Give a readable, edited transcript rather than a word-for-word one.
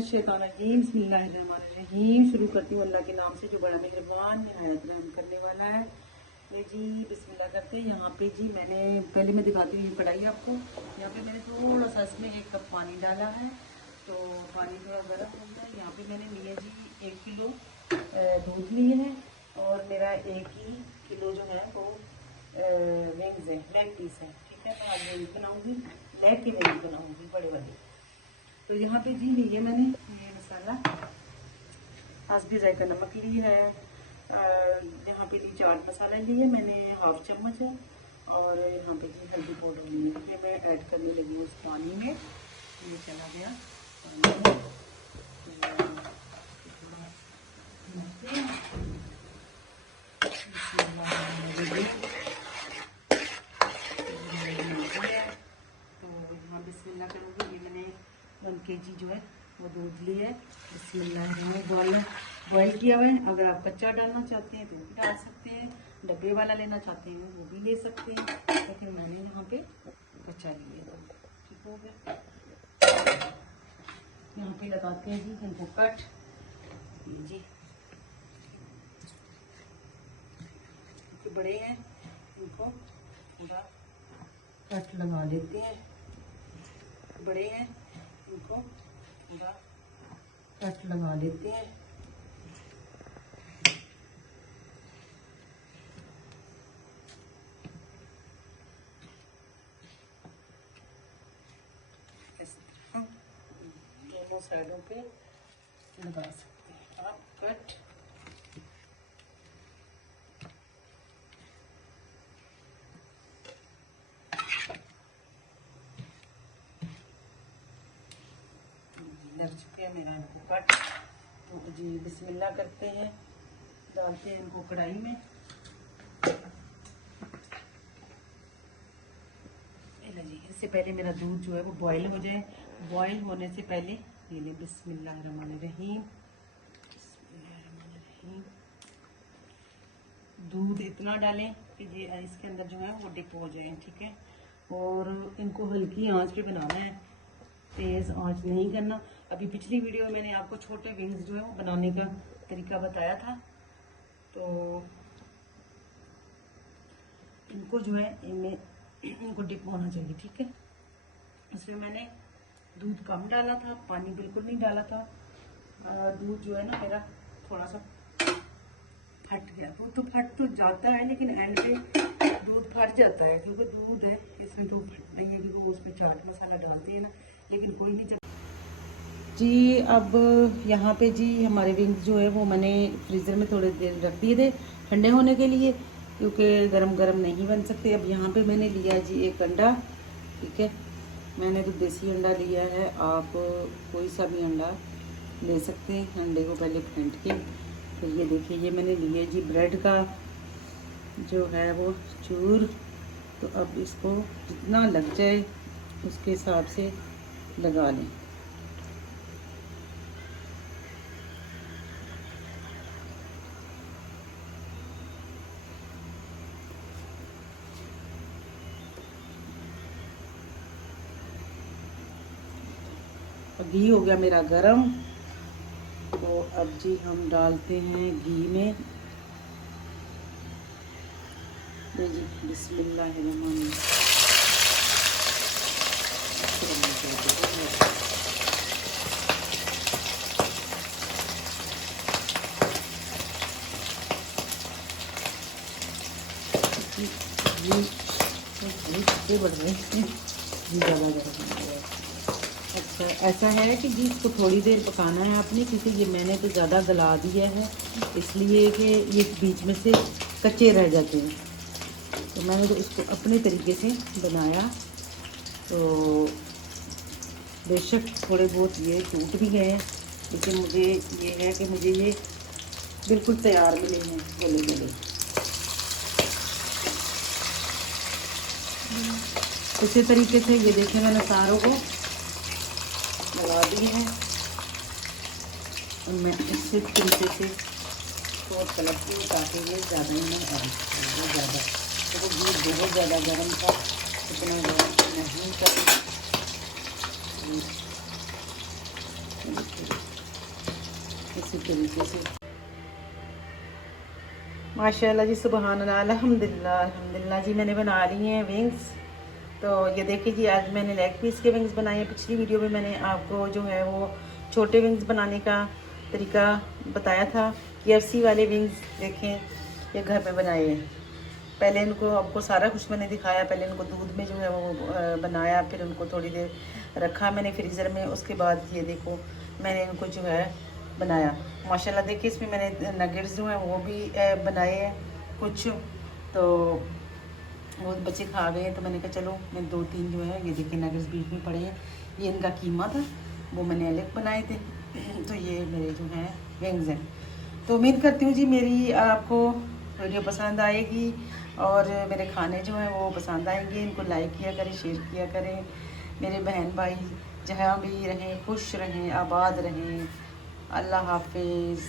बिस्मिल्लाहिर्रहमानिर्रहीम बिस्मिल्लाहिर्रहमानिर्रहीम। शुरू करती हूँ अल्लाह के नाम से जो बड़ा मेहरबान निहायत रहम करने वाला है। ये जी बिस्मिल्लाह करते हैं। यहाँ पे जी मैंने पहले मैं दिखाती हूँ ये कढ़ाई आपको। यहाँ पे मैंने थोड़ा सा इसमें 1 कप पानी डाला है, तो पानी थोड़ा गर्म हो गया। यहाँ पे मैंने लिए जी 1 किलो दूध लिए हैं और मेरा 1 ही किलो जो है वो विंग्स है, लेग पीस है। ठीक है, तो आज विंग्स बनाऊँगी, लेग के विंग्स बनाऊँगी बड़े वाले। तो यहाँ पे जी लिए मैंने ये मसाला, हस्बे जायका नमक ली है, यहाँ पे ली चाट मसाला लिए मैंने 1/2 चम्मच है, और यहाँ पे जी हल्दी पाउडर ली है। मैं ऐड करने लगी हूँ उस पानी में। ये चला गया पानी में, तो यहाँ बिस्मिल्लाह करूँगी। ये मैंने 1 kg जो है वो दूध लिया है। बिस्मिल्लाह बॉयल किया हुआ है। अगर आप कच्चा डालना चाहते हैं तो भी डाल सकते हैं, डब्बे वाला लेना चाहते हैं वो भी ले सकते हैं, लेकिन मैंने यहाँ पे कच्चा लिया है। ठीक हो गया। यहाँ पे लगाते हैं जी इनको कट। जी बड़े हैं, इनको पूरा कट लगा लेते हैं। बड़े हैं, इनको पूरा कट लगा लेते हैं। इस तरह दोनों साइडों पे लगा सकते हैं आप कट। लग चुके हैं मेरा इनको कट। तो जी बिस्मिल्लाह करते हैं, डालते हैं इनको कढ़ाई में। जी इससे पहले मेरा दूध जो है वो बॉयल हो जाए। बॉयल होने से पहले ये ले बिस्मिल्लाहिर्रहमानिर्रहीम। दूध इतना डालें कि ये इसके अंदर जो है वो डिप हो जाए। ठीक है, और इनको हल्की आंच पे बनाना है, तेज़ आंच नहीं करना। अभी पिछली वीडियो में मैंने आपको छोटे विंग्स जो है वो बनाने का तरीका बताया था, तो इनको जो है इनमें इनको डिप होना चाहिए। ठीक है, इसमें मैंने दूध कम डाला था, पानी बिल्कुल नहीं डाला था। दूध जो है ना मेरा थोड़ा सा फट गया। वो तो फट तो जाता है, लेकिन एंड पे दूध फट जाता है, क्योंकि दूध है इसमें तो फटना ही है, क्योंकि उसमें चाट मसाला डालते हैं ना। लेकिन कोई नहीं जी। अब यहाँ पे जी हमारे विंग्स जो है वो मैंने फ्रीज़र में थोड़ी देर रख दिए थे ठंडे होने के लिए, क्योंकि गरम गरम नहीं बन सकते। अब यहाँ पे मैंने लिया है जी 1 अंडा। ठीक है, मैंने तो देसी अंडा लिया है, आप कोई सा भी अंडा ले सकते हैं। अंडे को पहले फेंट के, तो ये देखिए ये मैंने लिया जी ब्रेड का जो है वो चूर। तो अब इसको जितना लग जाए उसके हिसाब से लगा लें। घी हो गया मेरा गरम, तो अब जी हम डालते हैं घी में। जी बिस्मिल्लाहिर्रहमानिर्रहीम। घी बढ़ रहे हैं, घी ज़्यादा गर्म हो गया। अच्छा, ऐसा है कि जी इसको थोड़ी देर पकाना है आपने, क्योंकि ये मैंने तो ज़्यादा गला दिया है, इसलिए कि ये बीच में से कच्चे रह जाते हैं। तो मैंने तो इसको अपने तरीके से बनाया, तो बेशक थोड़े बहुत ये टूट भी गए, लेकिन मुझे ये है कि मुझे ये बिल्कुल तैयार मिले हैं गोले गोले। इसी तरीके से ये देखें मैंने सारों को लगा दी है, और मैं इसी तरीके से बहुत पलटती हूँ ताकि ये ज़्यादा ही नहीं आए। बहुत ज़्यादा तो घी बहुत ज़्यादा गर्म था, इतना गर्म नहीं था। इसी तरीके से। माशाल्लाह जी, सुबहान अल्लाह, अल्हम्दुलिल्लाह अल्हम्दुलिल्लाह जी। मैंने बना ली हैं विंग्स। तो ये देखिए जी, आज मैंने लेग पीस के विंग्स बनाए हैं। पिछली वीडियो में मैंने आपको जो है वो छोटे विंग्स बनाने का तरीका बताया था। KFC वाले विंग्स देखें, ये घर पे बनाए हैं। पहले इनको आपको सारा कुछ मैंने दिखाया। पहले इनको दूध में जो है वो बनाया, फिर उनको थोड़ी देर रखा मैंने फ्रीज़र में। उसके बाद ये देखो मैंने इनको जो है बनाया। माशाल्लाह देखिए, इसमें मैंने नगेट्स जो हैं वो भी बनाए हैं कुछ। तो वो बच्चे खा गए हैं, तो मैंने कहा चलो मैं 2-3 जो है ये देखिए नगेट्स बीच में पड़े हैं। ये इनका कीमा था, वो मैंने अलग बनाए थे। तो ये मेरे जो हैं विंग्स हैं। तो उम्मीद करती हूँ जी मेरी आपको वीडियो पसंद आएगी और मेरे खाने जो हैं वो पसंद आएंगे। इनको लाइक किया करें, शेयर किया करें। मेरे बहन भाई जहाँ भी रहें खुश रहें, आबाद रहें। अल्लाह हाफिज़।